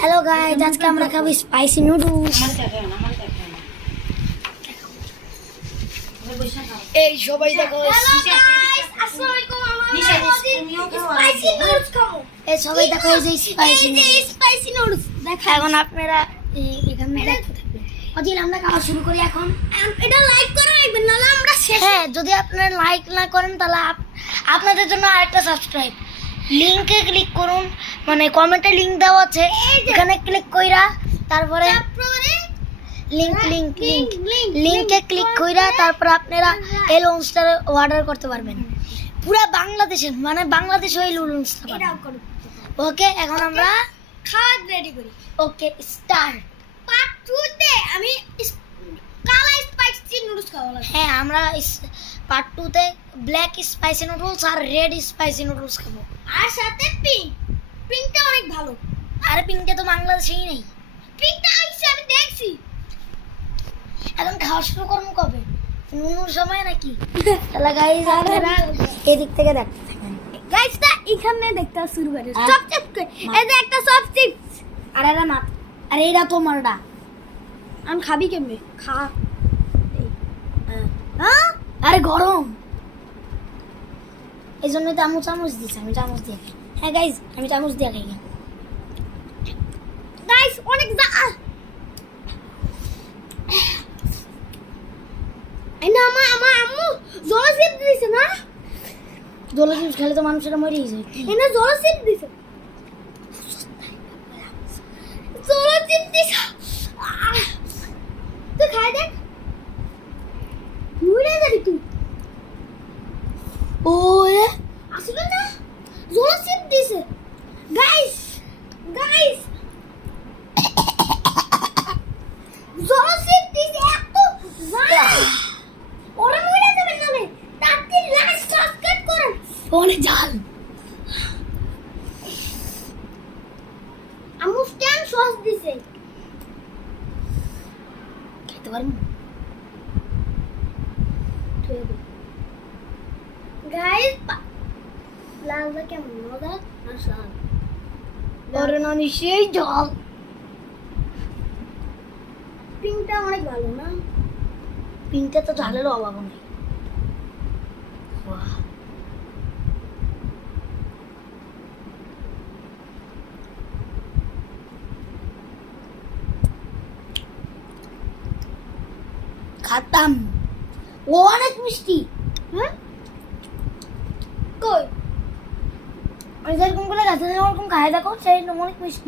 Hello guys, আজকে আমরা খাবো স্পাইসি নুডলস। এই সবাই দেখো, এই সবাই দেখো, এই যে স্পাইসি নুডলস দেখা। এখন আপনারা এখানে দেখতে থাকবেন। অজিল, আমরা খাওয়া শুরু করি এখন। এটা লাইক করে রাখবেন, নাহলে আমরা শেষ। হ্যাঁ, যদি আপনারা লাইক না করেন তাহলে আপনাদের জন্য আরেকটা সাবস্ক্রাইব লিংকে ক্লিক করুন, মানে কমেন্টে লিংক দেওয়া আছে, এখানে ক্লিক কইরা তারপরে লিংকে ক্লিক কইরা তারপর আপনারা এই লঞ্চটা অর্ডার করতে পারবেন। পুরো বাংলাদেশে, মানে বাংলাদেশ ওই লঞ্চটা পাবেন। ওকে, এখন আমরা খাওয়া রেডি করি। ওকে, স্টার্ট। পার্ট 2 তে আমি কালা স্পাইসি নুডলস খাওয়া লাগবে। হ্যাঁ, আমরা পার্ট 2 তে ব্ল্যাক স্পাইসি নুডলস আর রেড স্পাইসি নুডলস খাবো, আর সাথে পিঙ্কটা অনেক ভালো। আরে পিঙ্কটা তো বাংলাদেশেই নেই, পিঙ্কটা আইছে আমি দেখছি। এখন খাওয়া শুরু করবো কবে? নুনুর সময় নাকি? তাহলে গাইস আপনারা এদিক থেকে দেখতে থাকেন। গাইসটা এখানে দেখতে শুরু করে সব চিপস, এই যে একটা সব চিপস, আর এরা না, আরে এরা তোমারটা। আমি খাবি কেমনে? খা। হ্যাঁ, আরে গরম, এই জন্য তো আমি চামচ দিচ্ছি। আমি চামচ দিয়ে খাই। হ্যাঁ গাইস, আমি চামচ দিয়ে খাই। গাইস অনেক আমার আম্মু জলসিপ দিছে না? জলসিপ খেলে তো মানুষেরা মরেই যায়। এনে জলসিপ দিছে, জলসিপ দিছে। তুই খাই দেখ, মুড়ে যাবি তুই। ওরে আসলে না, জলসিপ দিছে। গাইস জলসিপ দিছে এত জাল, ওরে মুড়ে যাবে না রে। তাতে লাইক সাবস্ক্রাইব করেন, অনেক জাল। আমু স্ট্যান্ড সস দিছে, খেতে পারবো গাইস। লাগবে কেমন মজা না স্বাদ? ওরে নানি সেই জল। পিঙ্কটা অনেক ভালো না? পিঙ্কটা তো ঝালের অভাব নেই। খাতাম, ও অনেক মিষ্টি। হ্যাঁ, কই যেরকম করে গাছে ওরকম খায় দেখো, সেই অনেক মিষ্টি।